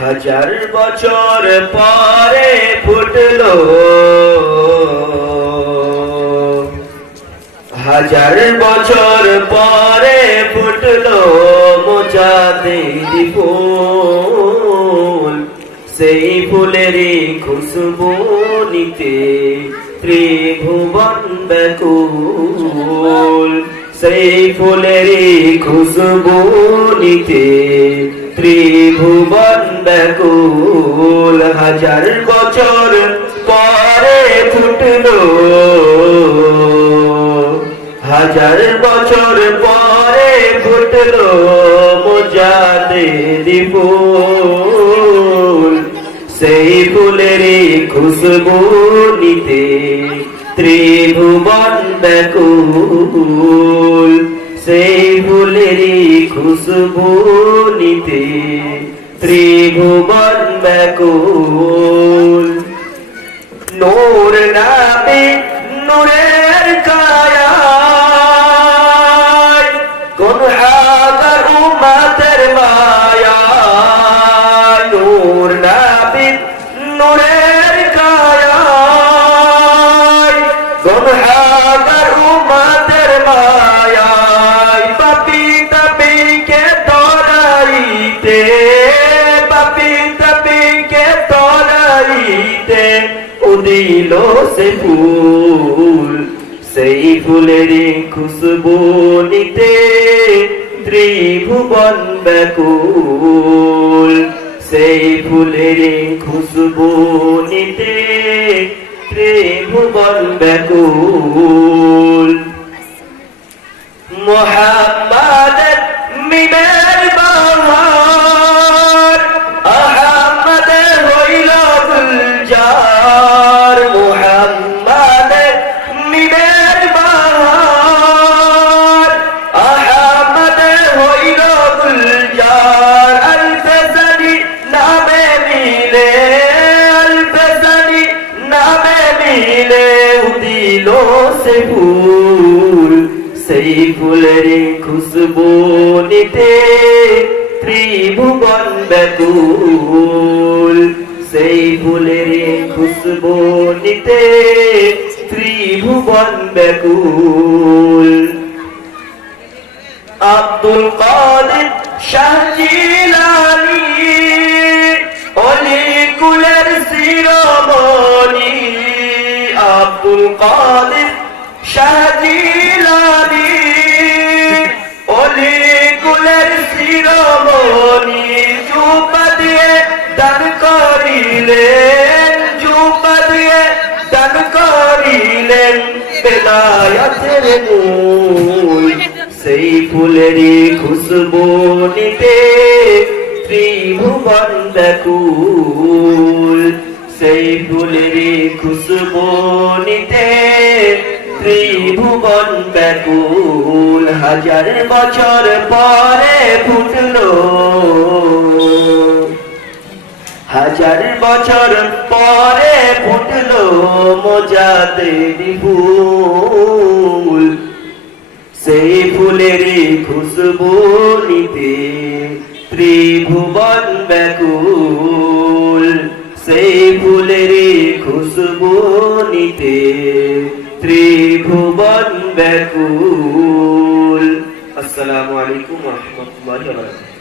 হাজার বছর পরে ফুটলো, হাজার বছর পরে ফুটলো মুজাদ্দিদি ফুল। সেই ফুলেরই খুশবু নিতে ত্রিভুবন ব্যাকুল। সেই ফুলেরই খুশবু নিতে ত্রিভুবন ব্যাকুল। হাজার বছর পরে ফুটলো, হাজার বছর পরে ফুটলো মুজাদ্দিদি ফুল। সেই ফুলেরই খুশবু নিতে ত্রিভুবন ব্যাকুল। সেই ফুলেরই খুশবু নিতে ত্রিভুবন ব্যাকুল। নূর নবী নূরের কায়ায়, গুনহাগার উম্মতের মায়ায়। নূর নবী নূরের কায়ায়, গুনহাগার উম্মতের মায়ায়। পাপী তাপীকে তরাইতে, পাপী তাপীকে তরাইতে উদিল সে ফুল। সেই ফুলেরই খুশবু নিতে ত্রিভুবন ব্যাকুল। সেই ফুলেরই খুশবু নিতে ত্রিভুবন ব্যাকুল। মুহাম্মাদের মিমের বাহার, আহমদে হইল গুলজার। মুহাম্মাদের মিমের বাহার, আহমদে হইল গুলজার। আল-ফজলি নামে মিলে, আল-ফজলি নামে মিলে উদিল সে ফুল। সেই ফুলেরই খুশবু নিতে ত্রিভুবন ব্যাকুল। সেই ফুলেরই খুশবু নিতে ত্রিভুবন ব্যাকুল। আব্দুল কাদের শাহ জিলানী, অলি কুলের শিরোমণি। আব্দুল কাদের শাহ জিলানী, অলি কুলের শিরোমণি। জুবা দিয়ে দান করিলেন, জুবা দিয়ে দান করিলেন বেলায়েতের মূল। সেই ফুলেরই খুশবু নিতে ত্রিভুবন ব্যাকুল। সেই ফুলেরই খুশবু নিতে ত্রিভুবন ব্যাকুল। হাজার বছর পরে ফুটলো, হাজার বছর পরে ফুটলো মুজাদ্দিদি ফুল। সেই ফুলেরই খুশবু নিতে ত্রিভুবন ব্যাকুল। সেই ফুলেরই খুশবু নিতে ত্রিভুবন ব্যাকুল। আসসালামু আলাইকুম ওয়া রাহমাতুল্লাহি ওয়া বারাকাতুহু।